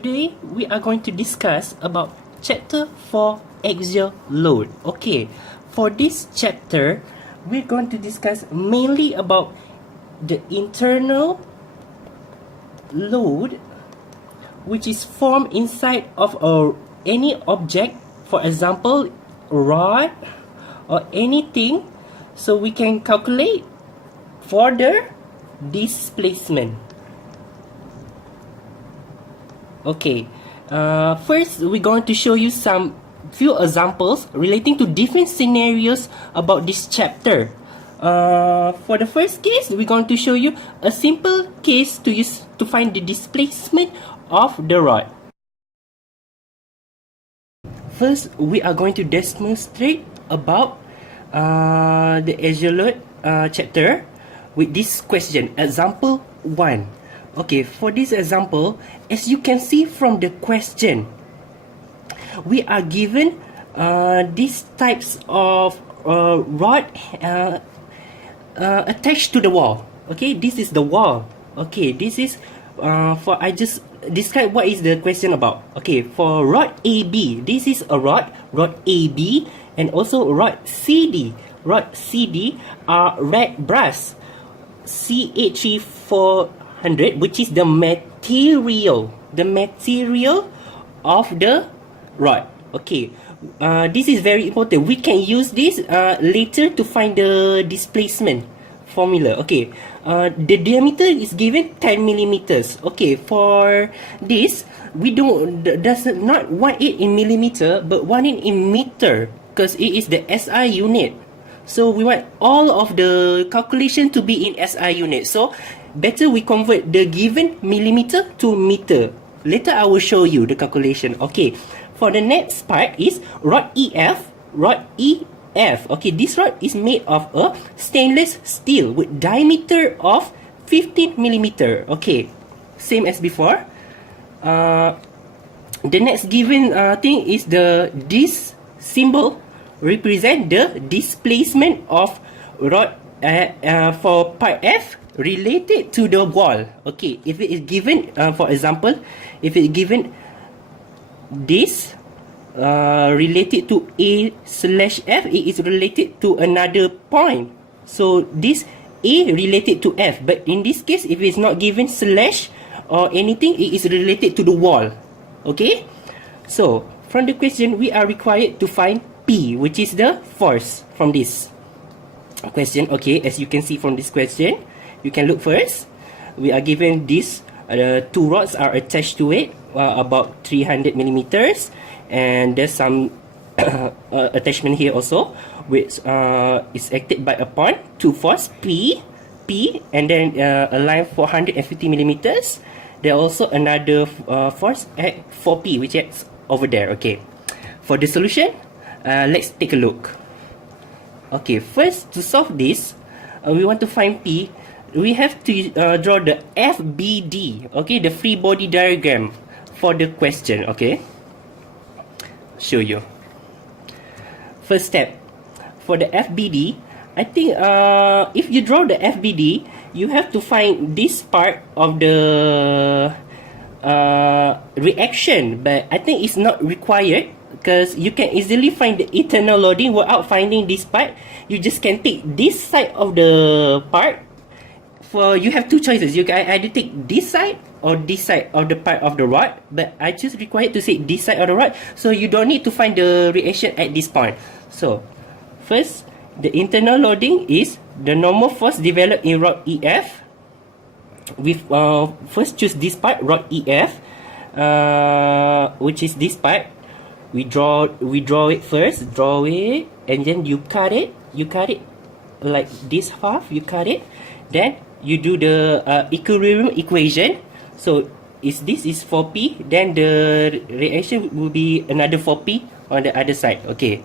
Today we are going to discuss about chapter 4 axial load. Okay, for this chapter we're going to discuss mainly about the internal load which is formed inside of any object, for example rod or anything, so we can calculate for the displacement. Okay, first we're going to show you some few examples relating to different scenarios about this chapter. For the first case, we're going to show you a simple case to use to find the displacement of the rod. First, we are going to demonstrate about the axial load chapter with this question, example 1. Okay, for this example, as you can see from the question, we are given these types of rod attached to the wall. Okay, this is the wall. Okay, this is I just describe what is the question about. Okay, for rod AB, this is a rod AB, and also rod CD. Rod CD are red brass CH400, which is the material of the rod. Okay, this is very important. We can use this later to find the displacement formula. Okay, the diameter is given 10 millimeters. Okay, for this we does not want it in millimeter but want it in meter because it is the SI unit. So we want all of the calculation to be in SI unit. So better we convert the given millimeter to meter. Later I will show you the calculation. Okay, for the next part is rod EF. Okay, this rod is made of a stainless steel with diameter of 15 millimeter. Okay, same as before. The next given thing is this symbol represent the displacement of rod for part F related to the wall. Okay, if it is given, for example, if it is given this related to A/F, it is related to another point. So this A related to F, but in this case, if it is not given slash or anything, it is related to the wall. Okay, so from the question, we are required to find P, which is the force from this question. Okay, as you can see from this question, you can look first. We are given this, two rods are attached to it, about 300 millimeters, and there's some attachment here also, which is acted by a point, two force P, and then a line 450 millimeters. There also another force at 4P, which is over there. Okay, for the solution, let's take a look. Okay, first to solve this, we want to find P. We have to draw the FBD, okay, the free body diagram for the question. Okay, show you. First step, for the FBD, I think if you draw the FBD, you have to find this part of the reaction, but I think it's not required because you can easily find the internal loading without finding this part. You just can take this side of the part. For you have two choices. You can either take this side or this side of the part of the rod, but I just required to say this side of the rod, so you don't need to find the reaction at this point. So first, the internal loading is the normal force developed in rod EF. We first choose this part, rod EF, which is this part. We draw it first, and then you cut it like this half, you cut it, then you do the equilibrium equation. So this is 4P, then the reaction will be another 4P on the other side. Okay,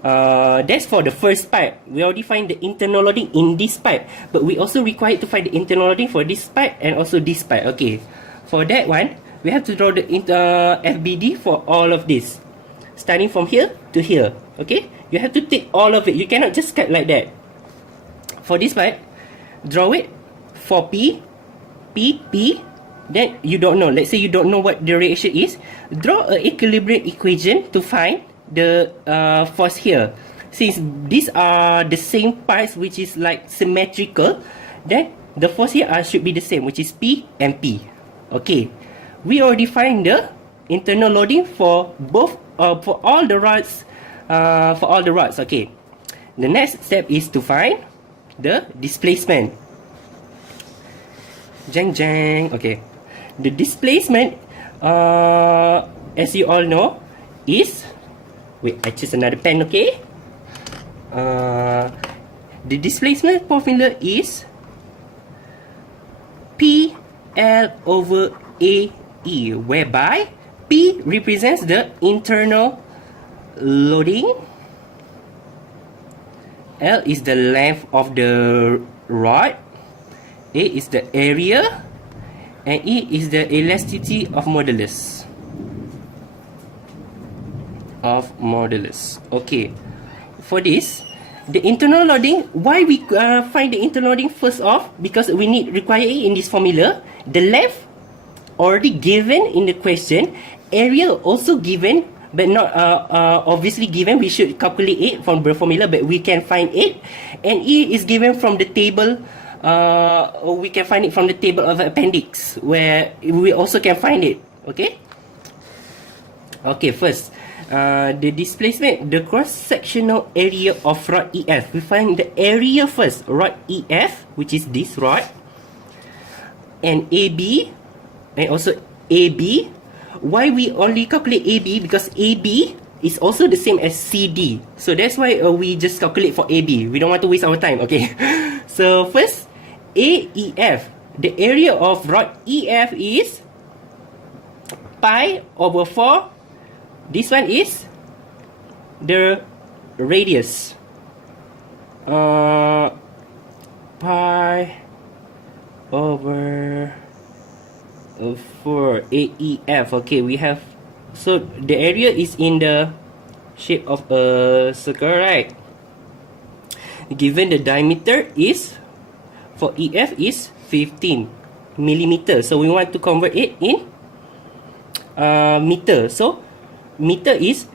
that's for the first part. We already find the internal loading in this part, but we also required to find the internal loading for this part and also this part. Okay, for that one, we have to draw the FBD for all of this, starting from here to here. Okay, you have to take all of it. You cannot just cut like that. For this part, draw it 4P, P, then you don't know. Let's say you don't know what the reaction is. Draw an equilibrium equation to find the force here. Since these are the same parts which is like symmetrical, then the force here should be the same, which is P and P. Okay, we already find the internal loading for both for all the rods. Okay, the next step is to find the displacement. Jang jang. Okay, the displacement, as you all know, is, wait, I choose another pen. Okay, the displacement formula is PL over AE, whereby P represents the internal loading, L is the length of the rod, A is the area, and E is the elasticity of modulus. Okay, for this, the internal loading, why we find the internal loading first off? Because we require it in this formula. The length already given in the question, area also given, but not obviously given. We should calculate it from the formula, but we can find it. And E is given from the table. We can find it from the table of appendix, where we also can find it. Okay. Okay, first, the displacement, the cross-sectional area of rod EF. We find the area first, rod EF, which is this rod, and AB, and also AB. Why we only calculate AB? Because AB is also the same as CD. So that's why we just calculate for AB. We don't want to waste our time. Okay. So first, AEF. The area of rod EF is pi over 4. This one is the radius. Pi over 4 AEF. Okay, we have, so the area is in the shape of a circle, right? Given the diameter is, for EF is 15 millimeter, so we want to convert it in meter. So meter is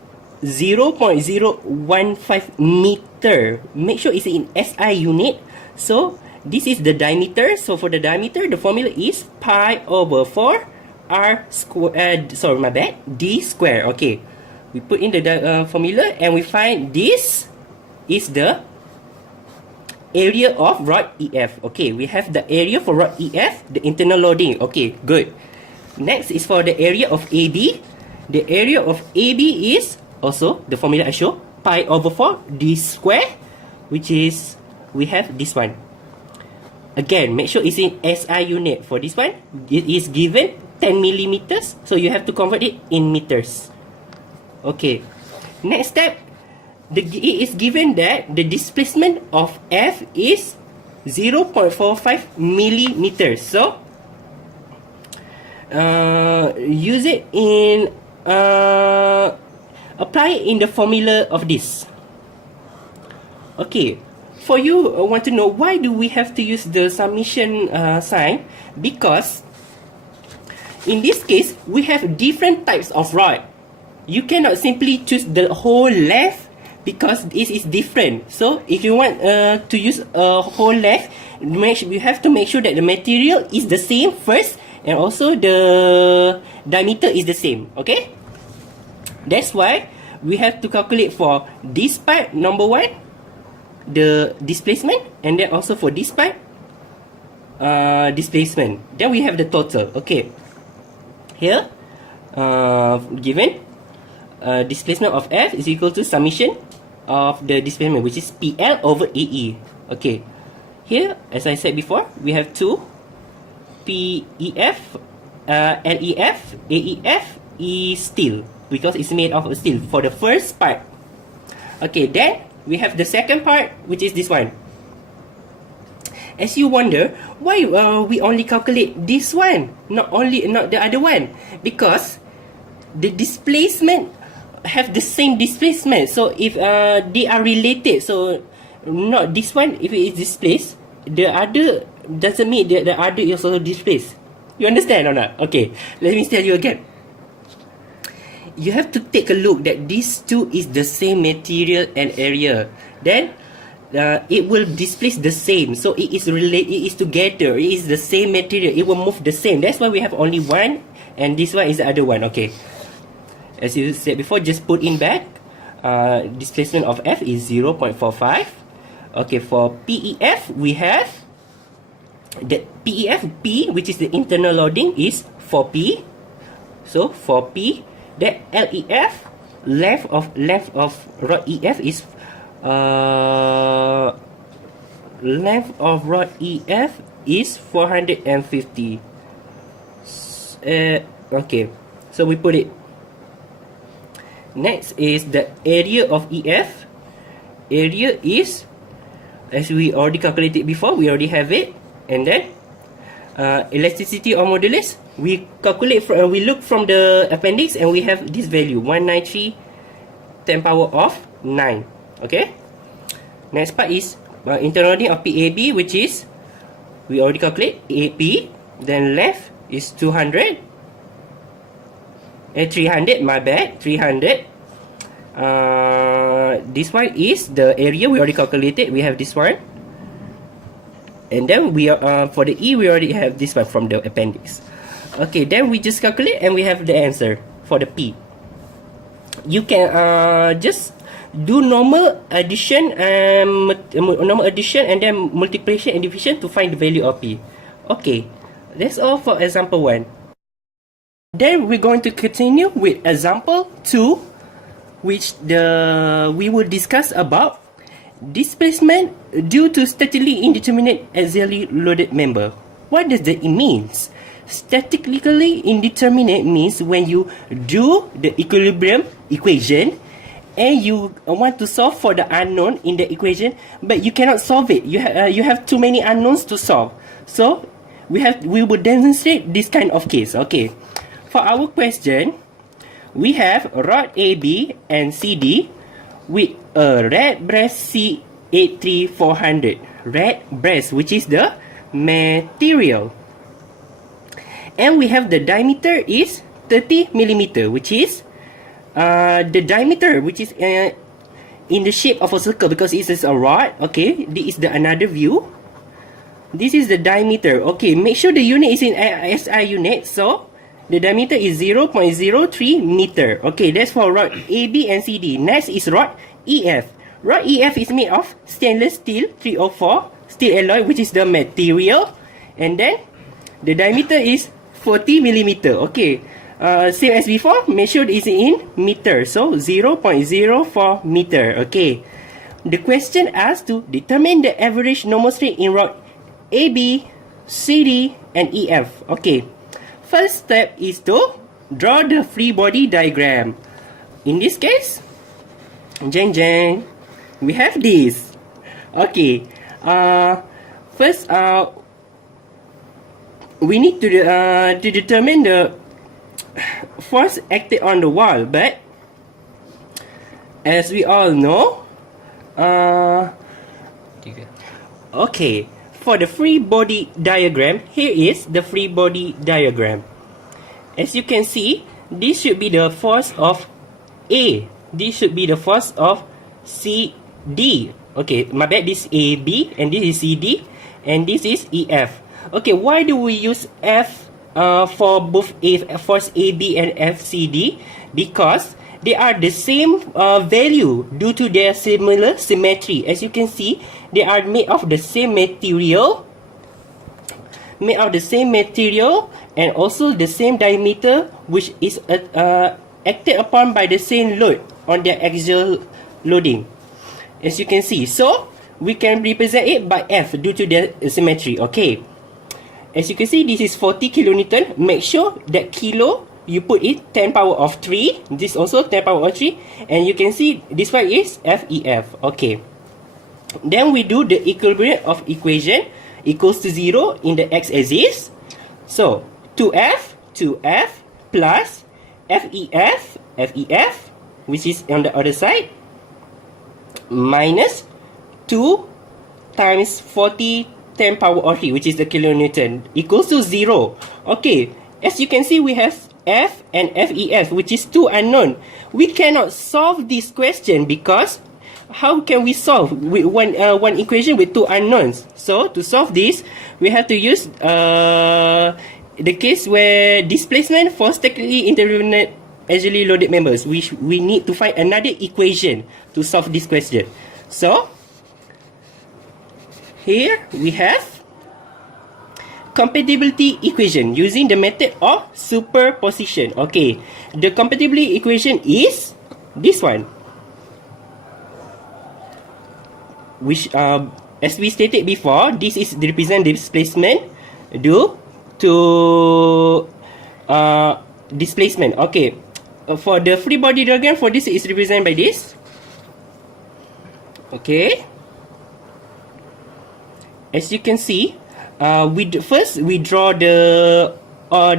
0.015 meter. Make sure it's in SI unit. So this is the diameter. So for the diameter, the formula is pi over 4 r square. Sorry, my bad. D square. Okay, we put in the formula, and we find this is the area of rod EF. Okay, we have the area for rod EF, the internal loading. Okay, good. Next is for the area of AB. The area of AB is also the formula I show, pi over 4 D square, which is, we have this one. Again, make sure it's in SI unit. For this one, it is given 10 millimeters, so you have to convert it in meters. Okay, next step, it is given that the displacement of F is 0.45 millimeters. So use it in apply it in the formula of this. Okay, for you want to know why do we have to use the summation sign? Because in this case we have different types of rod. You cannot simply choose the whole length, because this is different. So if you want to use a whole length, you have to make sure that the material is the same first, and also the diameter is the same. Okay, that's why we have to calculate for this part, number 1, the displacement, and then also for this part, displacement. Then we have the total. Okay, here given displacement of F is equal to summation of the displacement, which is PL over AE. Okay, here, as I said before, we have two, PEF, LEF, AEF is steel, because it's made of steel for the first part. Okay, then we have the second part, which is this one. As you wonder, why we only calculate this one, not the other one? Because the displacement have the same displacement. So if they are related, so not this one, if it is displaced, the other doesn't mean that the other is also displaced. You understand or not? Okay, let me tell you again. You have to take a look that these two is the same material and area. Then it will displace the same. So it is related, it is together, it is the same material, it will move the same. That's why we have only one, and this one is the other one. Okay, as you said before, just put in back. Displacement of F is 0.45. Okay, for PEF we have the PEF P, which is the internal loading, is 4P. So for P, the LEF, length of rod EF is length of rod EF is 450. Okay, so we put it. Next is the area of EF. Area is, as we already calculated before, we already have it. And then elasticity or modulus, we calculate from, we look from the appendix, and we have this value 193 10 power of 9. Okay, next part is internal loading of PAB, which is, we already calculate AP. Then left is 200, 300, my bad, 300. This one is the area, we already calculated, we have this one. And then we are for the E, we already have this one from the appendix. Okay, then we just calculate and we have the answer for the P. You can just do normal addition and then multiplication and division to find the value of P. Okay, that's all for example 1. Then we're going to continue with example 2, which we will discuss about displacement due to statically indeterminate axially loaded member. What does that mean? Statically indeterminate means when you do the equilibrium equation and you want to solve for the unknown in the equation, but you cannot solve it. You have too many unknowns to solve. So we will demonstrate this kind of case. Okay, for our question, we have rod AB and CD with a red breast C83400. Red breast, which is the material. And we have the diameter is 30 millimeter, which is the diameter, which is in the shape of a circle because it is a rod. Okay, this is the another view. This is the diameter. Okay, make sure the unit is in SI unit. So the diameter is 0.03 meter. Okay, that's for rod AB and CD. Next is rod EF. Rod EF is made of stainless steel 304 steel alloy, which is the material. And then the diameter is 40 millimeter. Okay, same as before, make sure it's in meter. So 0.04 meter. Okay, the question asks to determine the average normal strain in rod AB, CD, and EF. Okay, first step is to draw the free body diagram. In this case, jeng, we have this. Okay, first we need to determine the force acted on the wall, but as we all know, okay, for the free body diagram, here is the free body diagram. As you can see, this should be the force of A. This should be the force of CD. Okay, my bad, this is AB, and this is CD, and this is EF. Okay, why do we use F for both force AB and FCD? Because they are the same value due to their similar symmetry. As you can see, they are made of the same material, and also the same diameter, which is acted upon by the same load on their axial loading. As you can see, so we can represent it by F due to their symmetry. Okay, as you can see, this is 40 kilonewton. Make sure that kilo you put it 10 power of 3. This also 10 power of 3, and you can see this one is FEF. Okay, then we do the equilibrium of equation equals to 0 in the x-axis. So 2F plus FEF, which is on the other side, minus 2 times 40 10 power of 3, which is the kilonewton, equals to 0. Okay, as you can see, we have F and FEF, which is two unknown. We cannot solve this question because how can we solve with one equation with two unknowns? So to solve this, we have to use the case where displacement for statically indeterminate axially loaded members. We need to find another equation to solve this question. So here we have compatibility equation using the method of superposition. Okay, the compatibility equation is this one, which as we stated before, this is represent displacement due to displacement. Okay, for the free body diagram, for this is represented by this. Okay, as you can see, first we draw the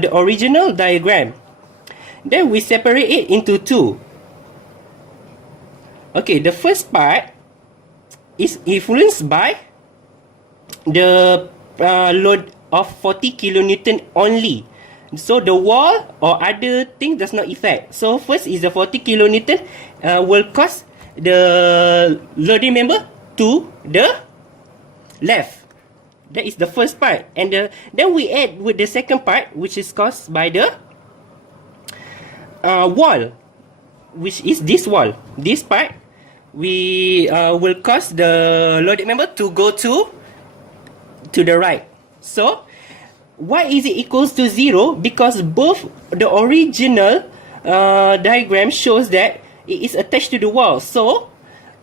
original diagram, then we separate it into two. Okay, the first part is influenced by the load of 40 kilonewton only. So the wall or other thing does not affect. So first is the 40 kilonewton will cause the loading member to the left. That is the first part, and then we add with the second part, which is caused by the wall, which is this wall. This part we will cause the loaded member to go to the right. So why is it equals to 0? Because both the original diagram shows that it is attached to the wall, so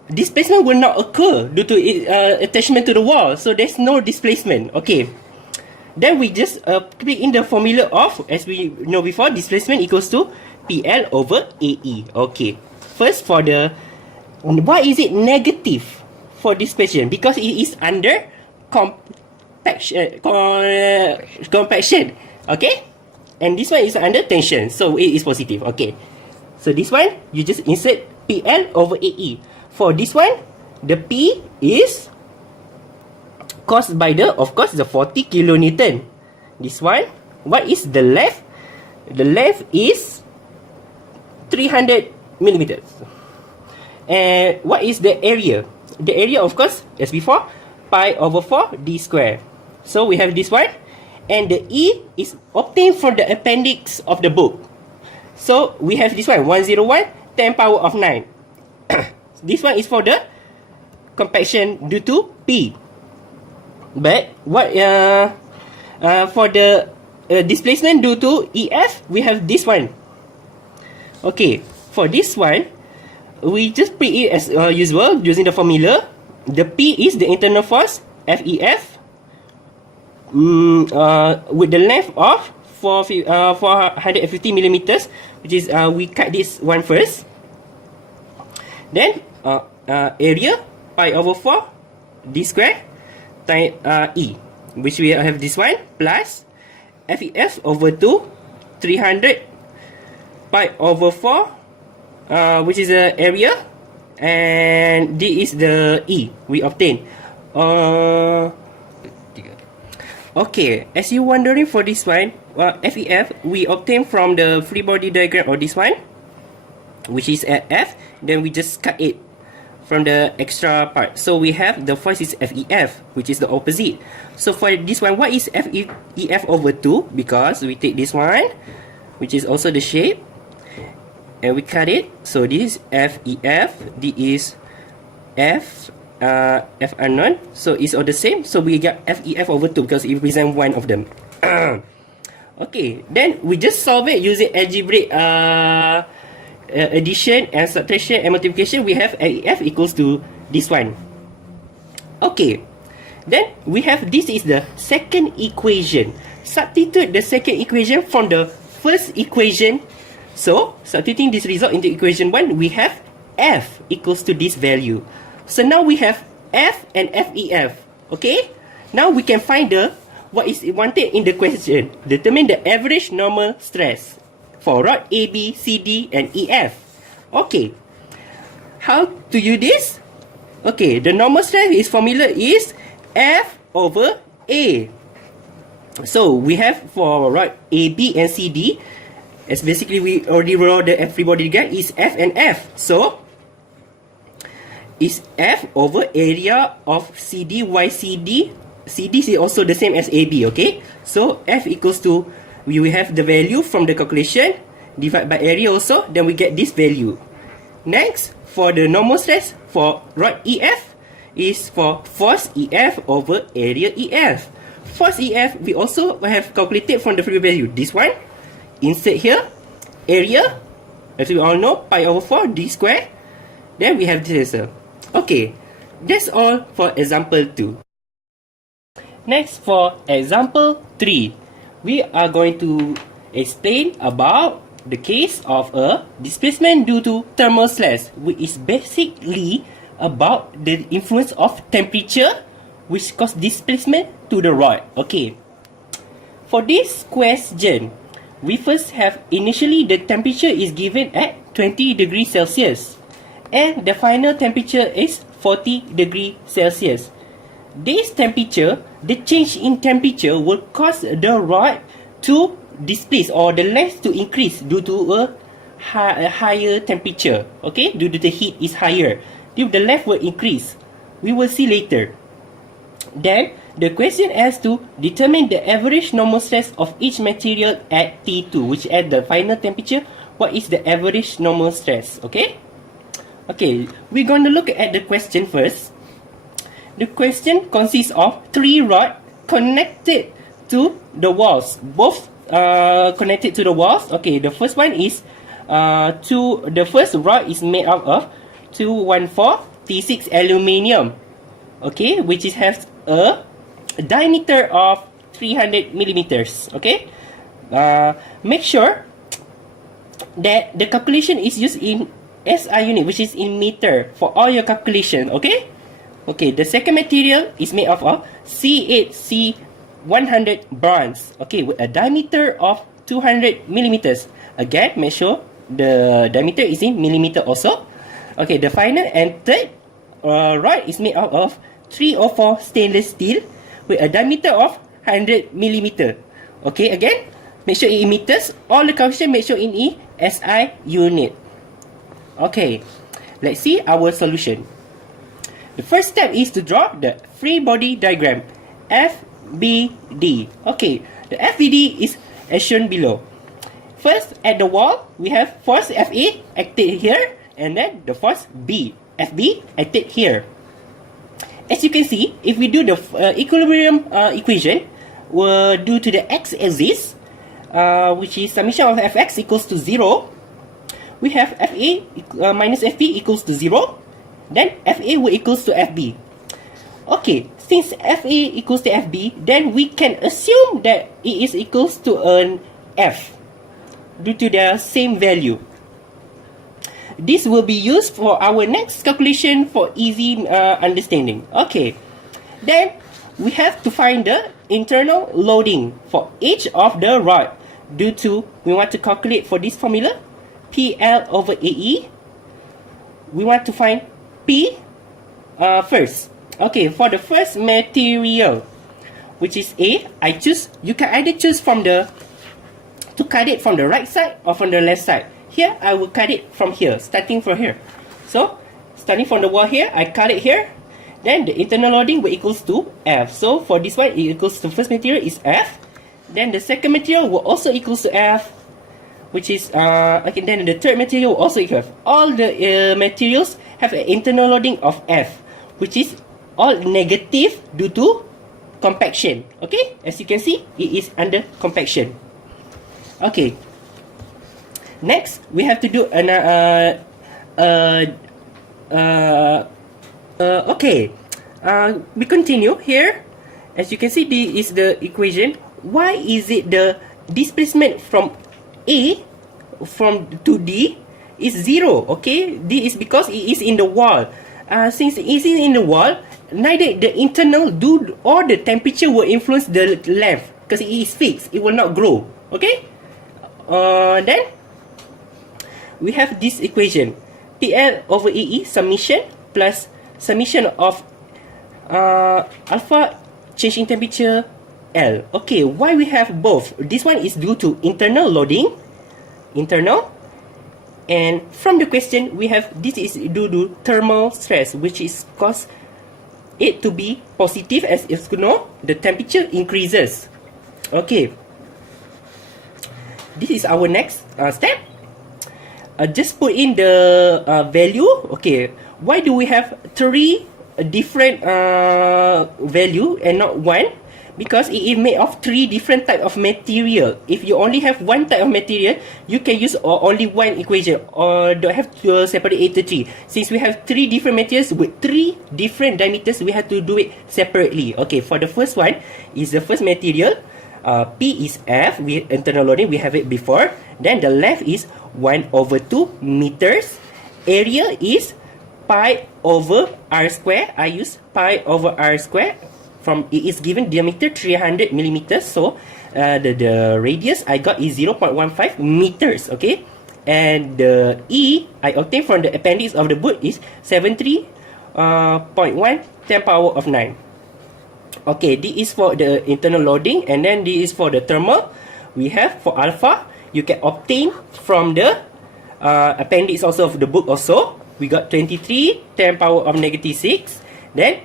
displacement will not occur due to attachment to the wall. So there's no displacement. Okay, then we just put in the formula of, as we know before, displacement equals to PL over AE. Okay, first for the, why is it negative for displacement? Because it is under compaction. Okay, and this one is under tension, so it is positive. Okay, so this one you just insert PL over AE. For this one, the P is caused by the, of course, the 40 kilonewton. This one, what is the left? The left is 300 millimeters. And what is the area? The area, of course, as before, pi over 4 d square. So we have this one, and the E is obtained from the appendix of the book. So we have this one, 101, 10 power of 9. This one is for the compaction due to P. But what for the displacement due to EF, we have this one. Okay, for this one, we just put it as usual using the formula. The P is the internal force, FEF, with the length of 450 millimeters, which is we cut this one first. Then area pi over 4 d square times E, which we have this one, plus FEF over 2 300 pi over 4, which is the area, and this is the E we obtain. Okay, as you wondering for this one, FEF we obtain from the free body diagram, or this one, which is at F. Then we just cut it from the extra part. So we have the force is FEF, which is the opposite. So for this one, what is FEF over 2? Because we take this one, which is also the shape, and we cut it. So this is FEF, this is F unknown. So it's all the same. So we got FEF over 2 because it represents one of them. Okay, then we just solve it using algebraic addition and subtraction and multiplication. We have FEF equals to this one. Okay, then we have, this is the second equation. Substitute the second equation from the first equation. So substituting this result into equation 1, we have F equals to this value. So now we have F and FEF. Okay, now we can find the what is wanted in the question. Determine the average normal stress for rod A, B, C, D, and EF. Okay, how to use this? Okay, the normal stress is formula is F over A. So we have for rod A, B, and C, D, as basically we already wrote the everybody again, is F and F. So is F over area of CD, YCD. CD is also the same as AB, okay? So F equals to, we have the value from the calculation, divide by area also, then we get this value. Next, for the normal stress for rod EF is for force EF over area EF. Force EF, we also have calculated from the previous value. This one, insert here, area, as we all know, pi over 4, d square. Then we have this answer. Okay, that's all for example 2. Next, for example 3, we are going to explain about the case of a displacement due to thermal stress, which is basically about the influence of temperature which cause displacement to the rod. Okay, for this question, we first have initially the temperature is given at 20 degrees Celsius and the final temperature is 40 degrees Celsius. This temperature, the change in temperature will cause the rod to displace or the length to increase due to a higher temperature. Okay, due to the heat is higher, the length will increase. We will see later. Then the question has to determine the average normal stress of each material at T2, which at the final temperature, what is the average normal stress. Okay, we're going to look at the question first. The question consists of 3 rods connected to the walls, both connected to the walls. Okay, the first one is the first rod is made out of 214 T6 aluminium, okay, which has a diameter of 300 millimeters. Okay, make sure that the calculation is used in SI unit, which is in meter for all your calculation. Okay, the second material is made of C8C100 bronze, okay, with a diameter of 200 millimeters. Again, make sure the diameter is in millimeter also. Okay, the final and third rod is made out of 304 stainless steel with a diameter of 100 millimeter. Okay, again, make sure in meters. All the calculation make sure in SI unit. Okay, let's see our solution. The first step is to draw the free body diagram, FBD. Okay, the FBD is as shown below. First, at the wall, we have force FA acted here, and then the force B, FB, acted here. As you can see, if we do the equilibrium equation, due to the x-axis, which is summation of fx equals to 0, we have FA minus FB equals to 0. Then FA will equals to FB. Okay, since FA equals to FB, then we can assume that it is equals to an F due to their same value. This will be used for our next calculation for easy understanding. Okay, then we have to find the internal loading for each of the rod. Due to, we want to calculate for this formula, PL over AE. We want to find P first. Okay, for the first material, which is A, you can either choose to cut it from the right side or from the left side. Here, I will cut it from here, starting from here. So, starting from the wall here, I cut it here. Then the internal loading will equals to F. So, for this one, it equals to first material is F. Then the second material will also equals to F, which is, okay, then the third material will also equal F. All the materials have an internal loading of F, which is all negative due to compaction. Okay, as you can see, it is under compaction. Okay, next we have to do we continue here. As you can see, this is the equation. Why is it the displacement from A to D is 0? Okay, this is because it is in the wall. Since it is in the wall, neither the internal or the temperature will influence the length because it is fixed. It will not grow. Okay. Then we have this equation, PL over AE summation plus summation of alpha change in temperature L. Okay, why we have both? This one is due to internal loading, internal, and from the question we have this is due to thermal stress, which is cause it to be positive. As you know, the temperature increases. Okay, this is our next step. Just put in the value. Okay, why do we have three different value and not one? Because it is made of three different type of material. If you only have one type of material, you can use only one equation, or don't have to separate it to three. Since we have three different materials with three different diameters, we have to do it separately. Okay, for the first one is the first material. P is F, with internal loading, we have it before. Then the length is 1/2 meters. Area is pi over r square. I use pi over r square. From it is given diameter 300 millimeters. So the radius I got is 0.15 meters. Okay, and the E I obtained from the appendix of the book is 73.1 10 power of 9. Okay, this is for the internal loading, and then this is for the thermal. We have for alpha, you can obtain from the appendix also of the book also. We got 23 10 power of -6. Then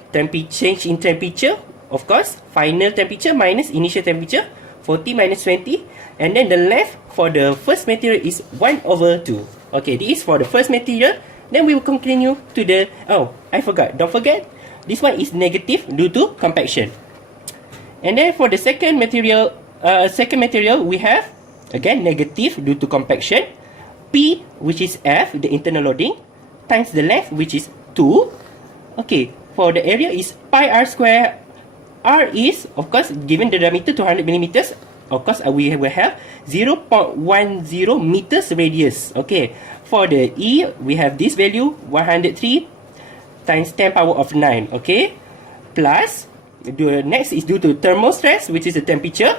change in temperature, of course, final temperature minus initial temperature, 40 minus 20. And then the length for the first material is 1/2. Okay, this is for the first material. Then we will continue to the, oh, I forgot. Don't forget, this one is negative due to compaction. And then for the second material, we have, again, negative due to compaction. P, which is F, the internal loading, times the length, which is 2. Okay, for the area is pi r square. R is, of course, given the diameter 200 millimeters. Of course, we will have 0.10 meters radius. Okay, for the E, we have this value 103 times 10 power of 9. Okay, plus the next is due to thermal stress, which is the temperature.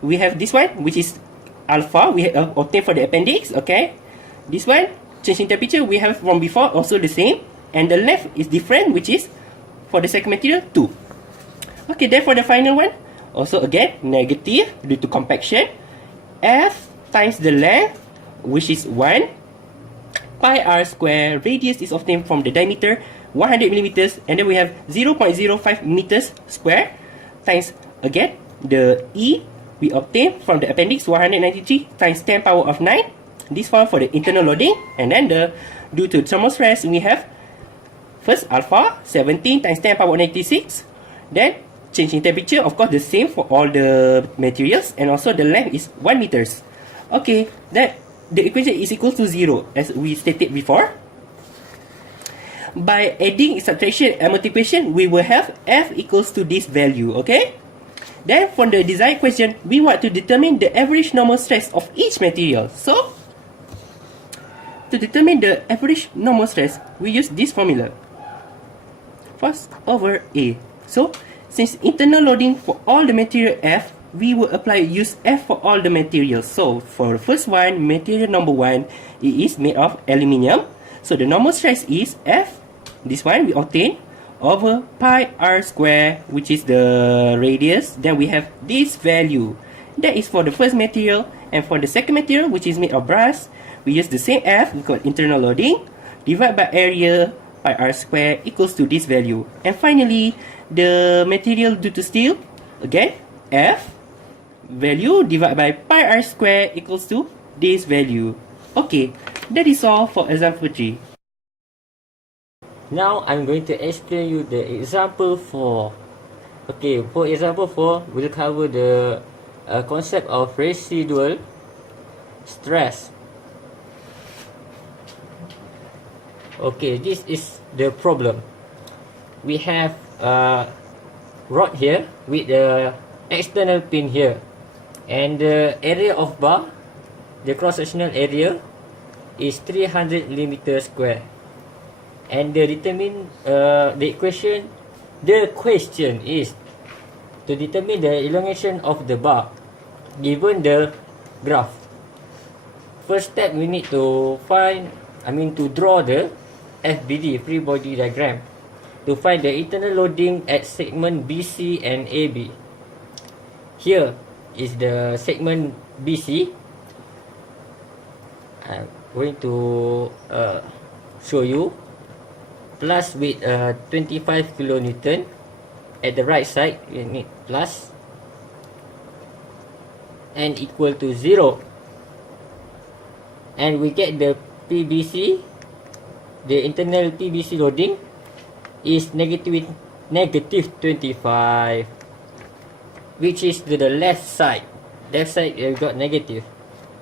We have this one, which is alpha. We have obtained for the appendix. Okay, this one change in temperature we have from before, also the same, and the length is different, which is for the second material 2. Okay, then for the final one, also again negative due to compaction. F times the length, which is 1 pi r square. Radius is obtained from the diameter 100 millimeters, and then we have 0.05 meters square times again the E we obtained from the appendix 193 times 10 power of 9. This one for the internal loading, and then the due to thermal stress we have first alpha 17 times 10 power 96. Then change in temperature, of course, the same for all the materials, and also the length is 1 meters. Okay, that the equation is equal to 0 as we stated before. By adding, subtraction, and multiplication, we will have F equals to this value. Okay, then for the desired question, we want to determine the average normal stress of each material. So to determine the average normal stress, we use this formula, first over A. So since internal loading for all the material F, we will use F for all the materials. So for the first one, material number 1, it is made of aluminium. So the normal stress is F, this one we obtain, over pi r square, which is the radius. Then we have this value. That is for the first material. And for the second material, which is made of brass, we use the same F, we call internal loading, divided by area, pi r square equals to this value. And finally, the material due to steel, again, F value divided by pi r square equals to this value. Okay, that is all for example 3. Now I'm going to explain you the example 4. Okay, for example 4, we'll cover the concept of residual stress. Okay, this is the problem. We have rod here with the external pin here, and the area of bar, the cross-sectional area, is 300 millimeter square. And the question is to determine the elongation of the bar given the graph. First step, we need to draw the FBD, free body diagram. to find the internal loading at segment BC and AB. Here is the segment BC. I'm going to show you. Plus with 25 kilonewton. At the right side, we need plus. And equal to 0. And we get the PBC, the internal PBC loading is negative 25, which is to the left side. Left side we got negative.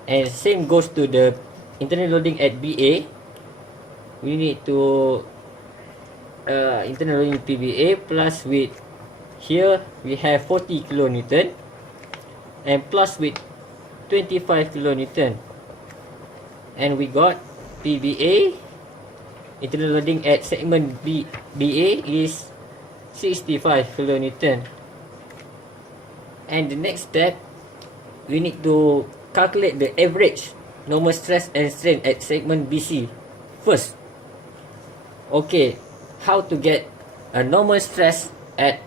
And same goes to the internal loading at BA. We need to internal loading PBA plus with here we have 40 kilonewton and plus with 25 kilonewton. And we got PBA internal loading at segment BA is 65 kilonewton. And the next step, we need to calculate the average normal stress and strain at segment BC first. Okay, how to get a normal stress at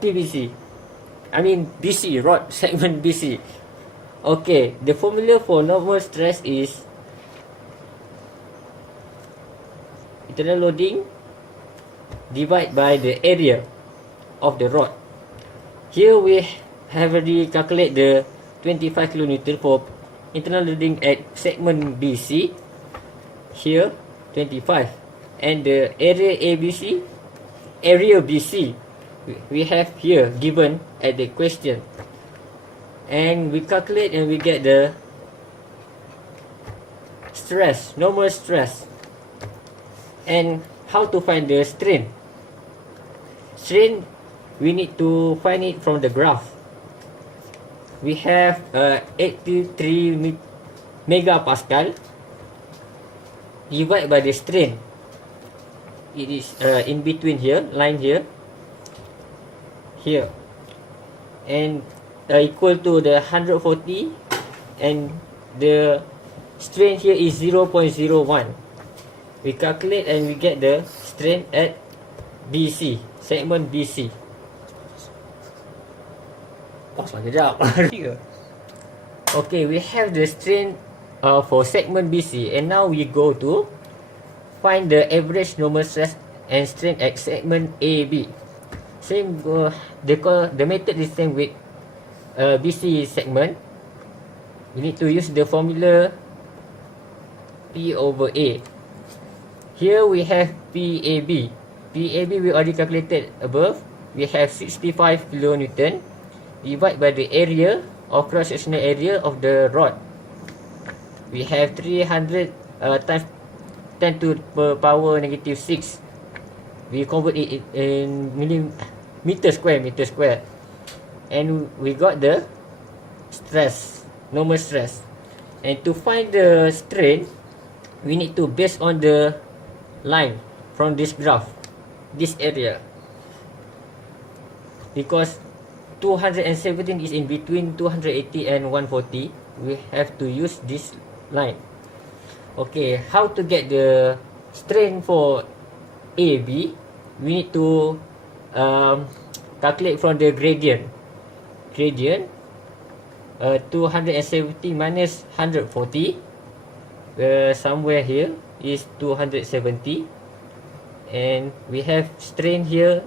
BC, rod segment BC. Okay, the formula for normal stress is internal loading divided by the area of the rod. Here we have already calculated the 25 kilonewton for internal loading at segment BC. Here 25, and the area BC we have here given at the question, and we calculate and we get the stress, normal stress. And how to find the strain? Strain, we need to find it from the graph. We have 83 megapascal divided by the strain. It is in between here, line here, and equal to the 140, and the strain here is 0.01. We calculate and we get the strain at BC, segment BC. Pause lah kejap. Okay, we have the strain for segment BC, and now we go to find the average normal stress and strain at segment AB. Same, the method is same with BC segment. We need to use the formula P over A. Here we have PAB. PAB we already calculated above. We have 65 kilonewton divided by the area of cross-sectional area of the rod. We have 300 times 10 to the power negative 6. We convert it in meter square. And we got the stress, normal stress. And to find the strain, we need to base on the line from this graph, this area, because 217 is in between 280 and 140. We have to use this line. Okay, how to get the strain for AB? We need to calculate from the gradient. 270 minus 140, somewhere here is 270, and we have strain here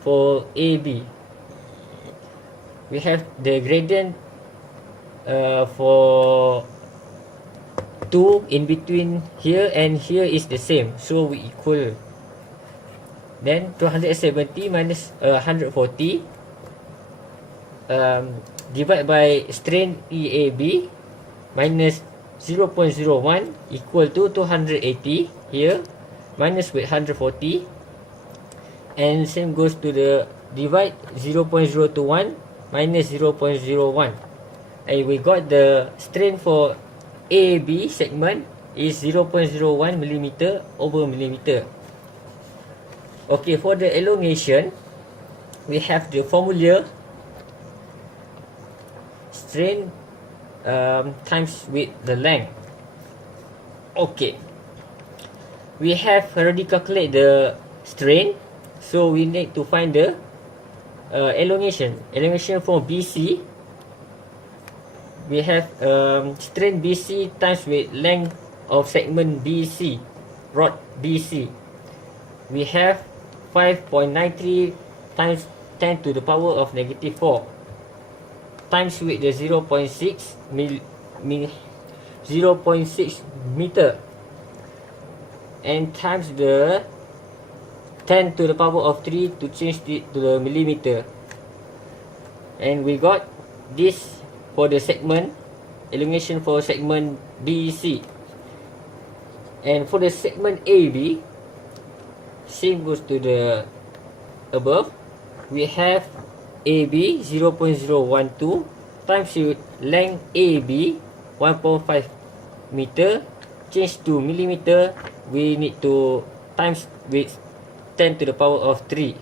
for AB. We have the gradient for 2 in between here and here is the same, so we equal. Then 270 minus 140 divided by strain EAB minus 0.01 equal to 280 here, minus with 140, and same goes to the divide 0.021 minus 0.01, and we got the strain for AB segment is 0.01 millimeter over millimeter. Okay, for the elongation, we have the formula strain times with the length. Okay, we have already calculated the strain. So we need to find the elongation. Elongation for BC. We have strain BC times with length of segment BC, rod BC. We have 5.93 times 10 to the power of negative 4 times with the 0.6 meter and times the 10 to the power of 3 to change it to the millimeter. And we got this for the segment, elongation for segment BC. And for the segment AB, same goes to the above. We have AB 0.012 times with length AB 1.5 meter, change to millimeter, we need to times with 10 to the power of 3.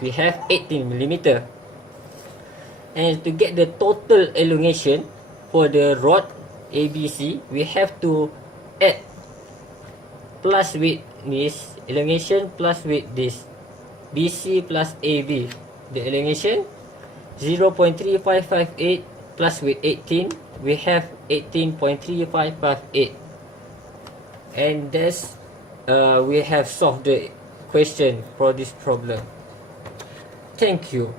We have 18 millimeter. And to get the total elongation for the rod ABC, we have to add plus with this elongation plus with this BC plus AB. The elongation 0.3558 plus with 18, we have 18.3558. And thus we have solved the question for this problem. Thank you.